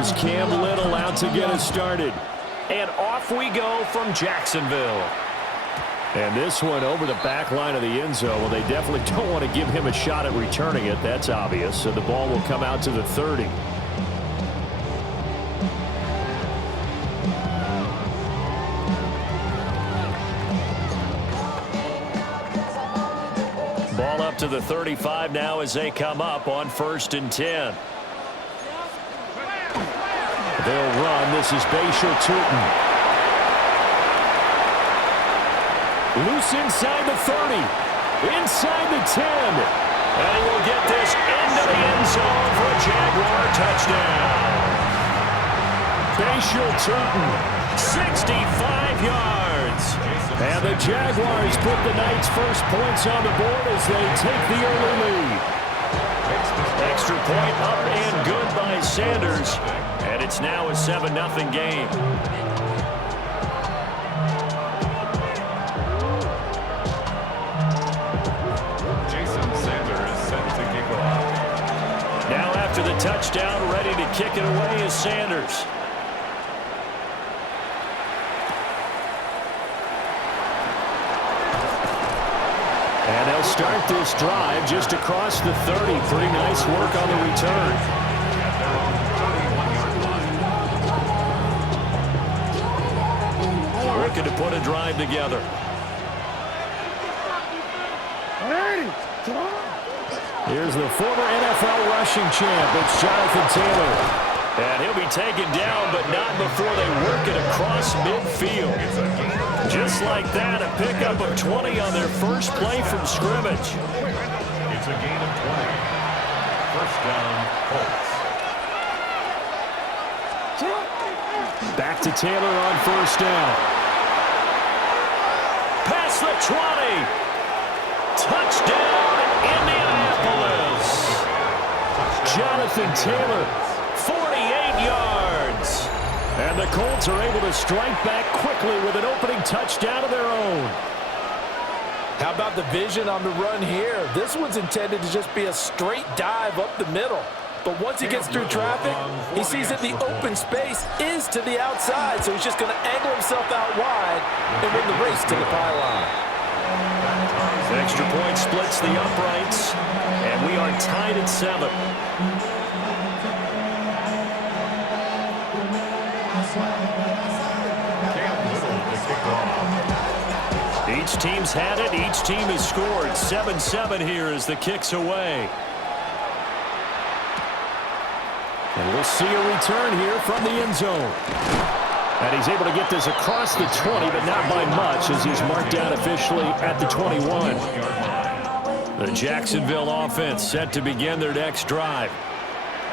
Here's Cam Little out to get us started. And off we go from Jacksonville. And this one over the back line of the end zone. Well, they definitely don't want to give him a shot at returning it. That's obvious. So the ball will come out to the 30. Ball up to the 35 now as they come up on 1st and 10. They'll run. This is Bashal Tutin. Loose inside the 30. Inside the 10. And he will get this into the end zone for a Jaguar touchdown. Bashal Tutin, 65 yards. And the Jaguars put the night's first points on the board as they take the early lead. Extra point up and good by Sanders. And it's now a 7-0 game. Now after the touchdown, ready to kick it away is Sanders. And they'll start this drive just across the 30. Pretty nice work on the return. Looking to put a drive together. Here's the former NFL rushing champ. It's Jonathan Taylor. And he'll be taken down, but not before they work it across midfield. Just like that, a pickup of 20 on their first play from scrimmage. It's a gain of 20. First down, Colts. Back to Taylor on 1st down. Past the 20. Touchdown, Indianapolis. Jonathan Taylor, 48 yards. And the Colts are able to strike back quickly with an opening touchdown of their own. How about the vision on the run here? This one's intended to just be a straight dive up the middle. But once he gets through traffic, he sees that the open space is to the outside, so he's just going to angle himself out wide and win the race to the pylon. Extra point splits the uprights, and we are tied at 7. Each team's had it. Each team has scored. 7-7 here as the kick's away. And we'll see a return here from the end zone. And he's able to get this across the 20, but not by much as he's marked down officially at the 21. The Jacksonville offense set to begin their next drive.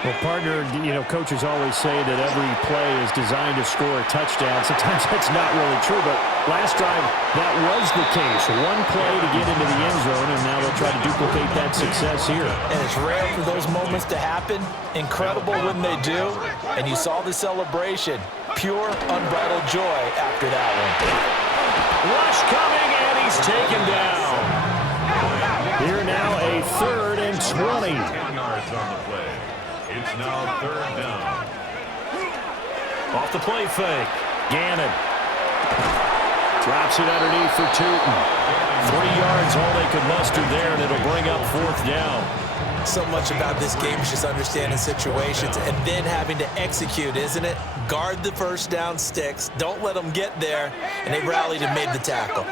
Well, partner, coaches always say that every play is designed to score a touchdown. Sometimes that's not really true, but last drive, that was the case. One play to get into the end zone, and now they'll try to duplicate that success here. And it's rare for those moments to happen. Incredible when they do. And you saw the celebration. Pure, unbridled joy after that one. Rush coming, and he's taken down. Here now a 3rd and 20. 10 yards on the play. It's now 3rd down. Off the play fake. Gannon. Drops it underneath for Tutin. 3 yards, all they could muster there, and it'll bring up 4th down. So much about this game is just understanding situations and then having to execute, isn't it? Guard the first down sticks. Don't let them get there. And they rallied and made the tackle.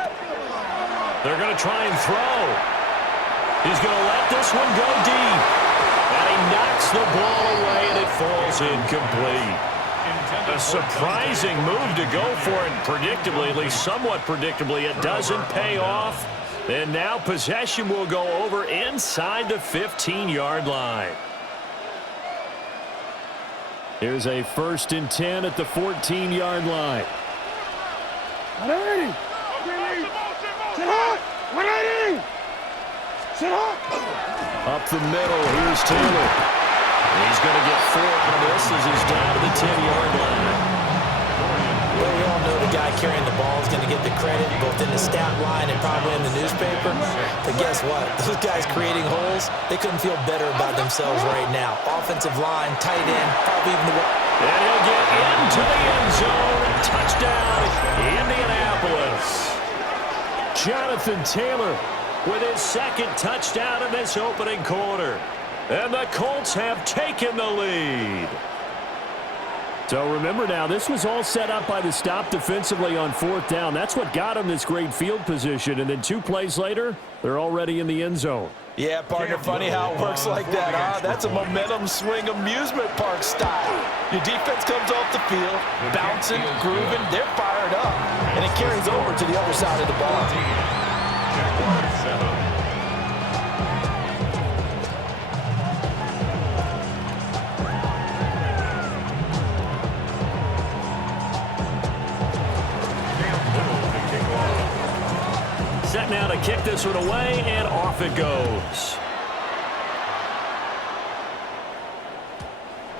They're going to try and throw. He's going to let this one go deep. And he knocks the ball away, and it falls incomplete. A surprising move to go for it, predictably, at least somewhat predictably. It doesn't pay off. And now possession will go over inside the 15-yard line. Here's a 1st and 10 at the 14-yard line. Up the middle, here's Taylor. He's going to get 4 on this as he's down to the 10-yard line. Well, we all know the guy carrying the ball is going to get the credit, both in the stat line and probably in the newspaper. But guess what? Those guys creating holes, they couldn't feel better about themselves right now. Offensive line, tight end, probably even the... And he'll get into the end zone. Touchdown, Indianapolis. Jonathan Taylor With his second touchdown in this opening quarter. And the Colts have taken the lead. So remember now, this was all set up by the stop defensively on fourth down. That's what got him this great field position. And then 2 plays later, they're already in the end zone. Yeah, partner, funny how it works like that, huh? That's a momentum swing amusement park style. Your defense comes off the field, bouncing, grooving, they're fired up. And it carries over to the other side of the ball. Set now to kick this one away, and off it goes.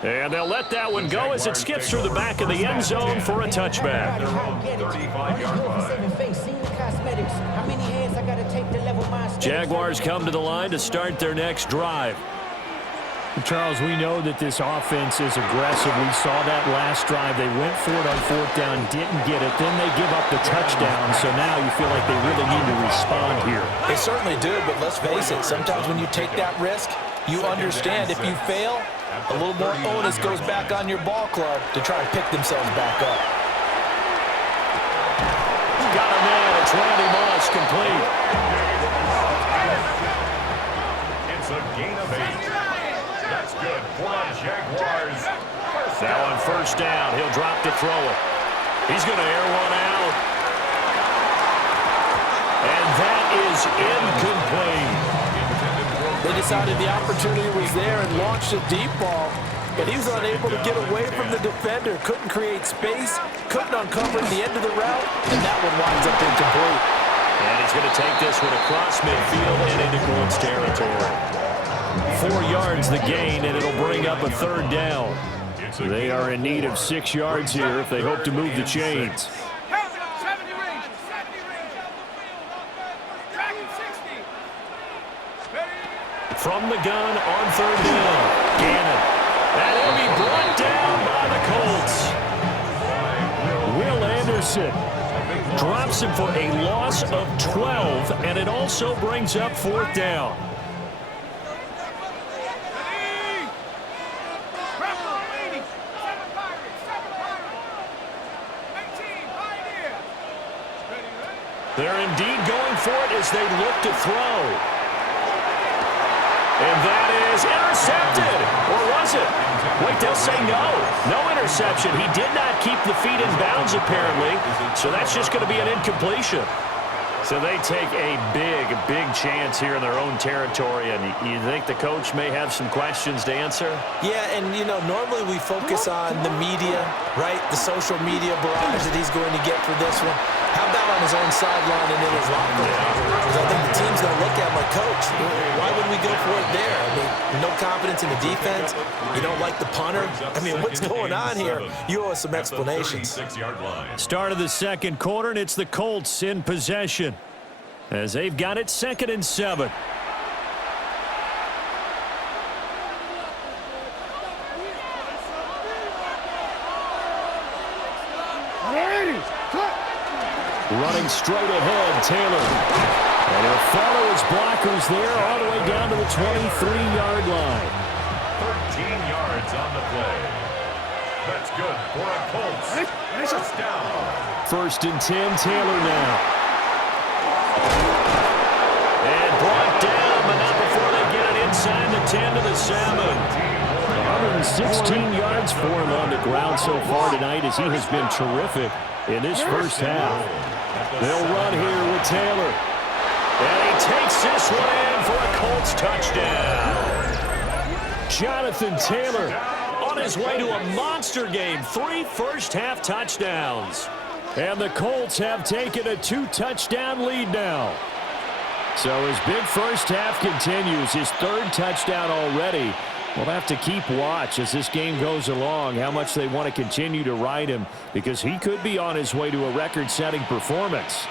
And they'll let that one go as it skips through the back of the end zone for a touchback. Jaguars come to the line to start their next drive. Charles, we know that this offense is aggressive. We saw that last drive. They went for it on fourth down, didn't get it. Then they give up the touchdown. So now you feel like they really need to respond here. They certainly do, but let's face it. Sometimes when you take that risk, you understand if you fail, a little more onus goes back on your ball club to try to pick themselves back up. Got him in. It's Randy Moss complete. It's a gain of 8. That's good for the Jaguars. Now on first down, he'll drop to throw it. He's going to air one out. And that is incomplete. They decided the opportunity was there and launched a deep ball, but he was unable to get away from the defender. Couldn't create space, couldn't uncover the end of the route, and that one winds up incomplete. And he's going to take this one across midfield and into Colts territory. 4 yards the gain, and it'll bring up a third down. They are in need of 6 yards here if they hope to move the chains. From the gun on third down, Gannon. And he'll be brought down by the Colts. Will Anderson Drops him for a loss of 12, and it also brings up fourth down. They're indeed going for it as they look to throw. And that is intercepted. Or was it? Wait, they'll say no. No interception. He did not keep the feet in bounds, apparently. So that's just going to be an incompletion. So they take a big chance here in their own territory. And you think the coach may have some questions to answer? Yeah, and, you know, normally we focus on the media, right? The social media barrage that he's going to get for this one. How about on his own sideline and in his locker room? Because I think the team's going to look at him like, Coach, why would we go for it there? I mean, no confidence in the defense. You don't like the punter. I mean, what's going on here? You owe us some explanations. Start of the second quarter, and it's the Colts in possession as they've got it 2nd and 7. Running straight ahead, Taylor. And he'll follow his blockers there all the way down to the 23-yard line. 13 yards on the play. That's good for a Colts. Touchdown. 1st and 10, Taylor now. And brought down, but not before they get it inside the 10 to the 7. 116 yards for him on the ground so far tonight as he has been terrific in this first half. They'll run here with Taylor. And he takes this one in for a Colts touchdown. Jonathan Taylor On his way to a monster game, 3 first-half touchdowns. And the Colts have taken a 2-touchdown lead now. So his big first half continues, his 3rd touchdown already. We'll have to keep watch as this game goes along, how much they want to continue to ride him, because he could be on his way to a record-setting performance.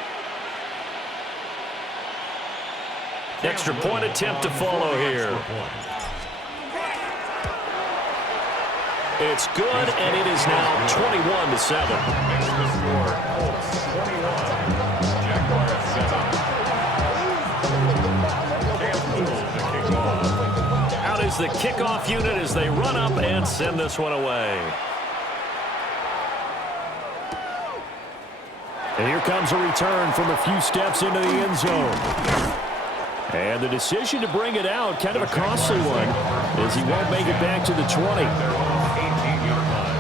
Extra point attempt to follow here. It's good, and it is now 21-7. Makes the score Colts 21, Jaguars 7. Cam Newell to kick off. Out is the kickoff unit as they run up and send this one away. And here comes a return from a few steps into the end zone. And the decision to bring it out, kind of a costly one, as he won't make it back to the 20. 18-yard line.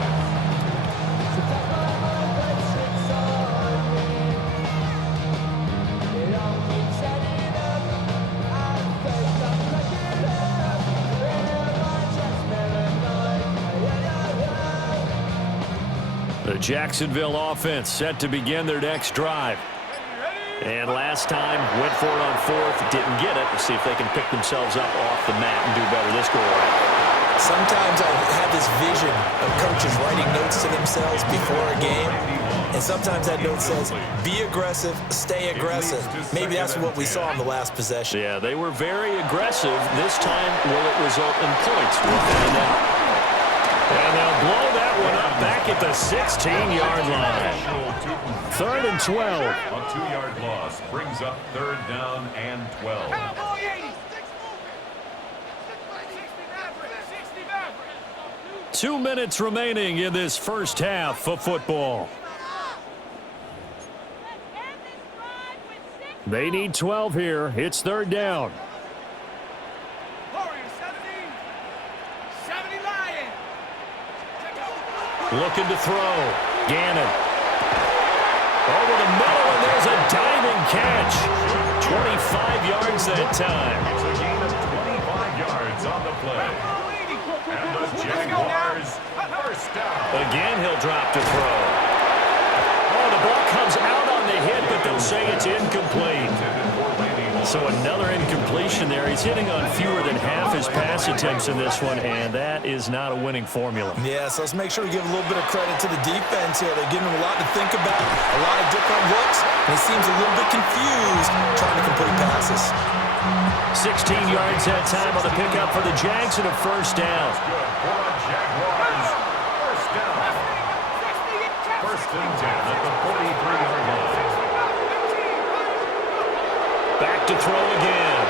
The Jacksonville offense set to begin their next drive. And last time, went for it on fourth, didn't get it. Let's see if they can pick themselves up off the mat and do better this go-around. Sometimes I have this vision of coaches writing notes to themselves before a game, and sometimes that note says, be aggressive, stay aggressive. Maybe that's what we saw in the last possession. Yeah, they were very aggressive. This time, will it result in points? We'll find out. And they'll blow that one up back at the 16-yard line. 3rd and 12. A 2-yard loss brings up 3rd down and 12. 2 minutes remaining in this first half of football. They need 12 here. It's 3rd down. Looking to throw. Gannon. Over the middle, and there's a diving catch. 25 yards that time. It's a gain of 25 yards on the play. And the Jaguars first down. Again, he'll drop to throw. Oh, the ball comes out on the hit, but they'll say it's incomplete. So another incompletion there. He's hitting on fewer than half his pass attempts in this one, and that is not a winning formula. Yeah, so let's make sure we give a little bit of credit to the defense here. They're giving him a lot to think about, a lot of different looks, and he seems a little bit confused trying to complete passes. 16 yards that time on the pickup for the Jags and a first down. Good for the Jaguars. First down. 1st and 10 at the 43-yard line. Back to throw again.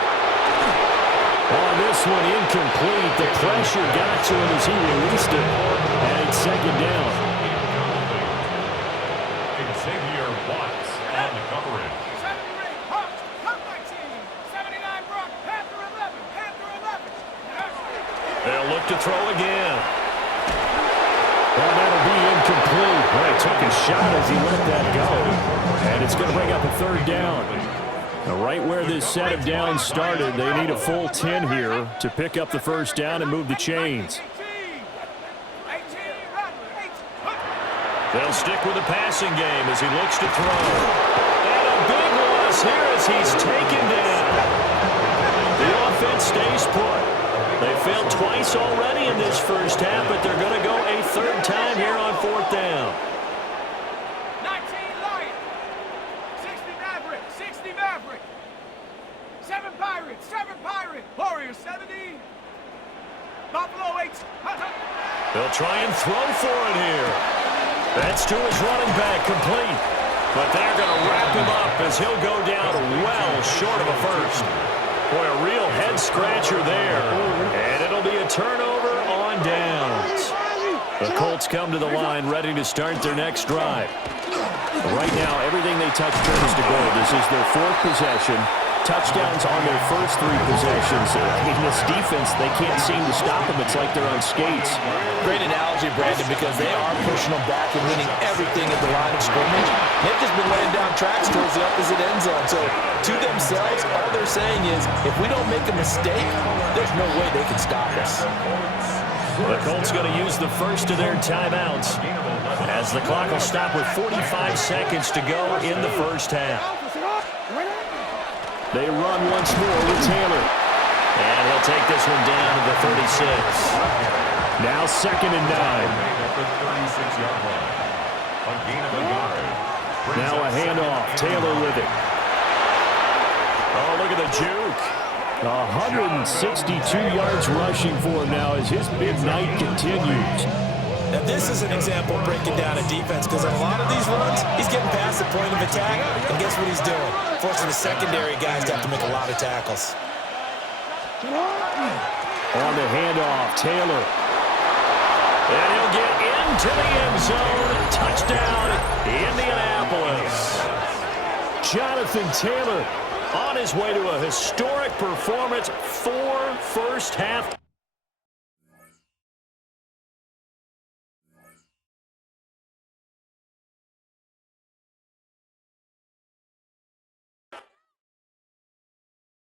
On this one, incomplete. The pressure got to him as he released it. And it's 2nd down. Xavier Watts on the coverage. They'll look to throw again. Well, that'll be incomplete. Well, he took a shot as he let that go. And it's going to bring up a 3rd down. Now, right where this set of downs started, they need a full 10 here to pick up the first down and move the chains. They'll stick with the passing game as he looks to throw. And a big loss here as he's taken down. The offense stays put. They failed twice already in this first half, but they're going to go a 3rd time here on 4th down. 19 Lion, 60 Maverick, 60 Maverick, 7 Pirate, 7 Pirate, Warrior 70, Buffalo 8. They'll try and throw for it here. That's to his running back, complete. But they're going to wrap him up as he'll go down well short of a first. Boy, a real head-scratcher there. And it'll be a turnover on downs. The Colts come to the line ready to start their next drive. Right now, everything they touch turns to gold. This is their 4th possession. Touchdowns on their first 3 possessions. I mean, this defense, they can't seem to stop them. It's like they're on skates. Great analogy, Brandon, because they are pushing them back and winning everything at the line of scrimmage. They've just been laying down tracks towards the opposite end zone. So, to themselves, all they're saying is, if we don't make a mistake, there's no way they can stop us. The Colts going to use the first of their timeouts as the clock will stop with 45 seconds to go in the first half. They run once more with Taylor. And he'll take this one down to the 36. Now 2nd and 9. At the 36-yard line. A gain of a yard. Now a handoff. Taylor with it. Oh, look at the juke. 162 yards rushing for him now as his big night continues. Now, this is an example of breaking down a defense because on a lot of these runs, he's getting past the point of attack, and guess what he's doing? Forcing the secondary guys to have to make a lot of tackles. On the handoff, Taylor. And he'll get into the end zone. Touchdown, Indianapolis. Jonathan Taylor on his way to a historic performance. 4 first-half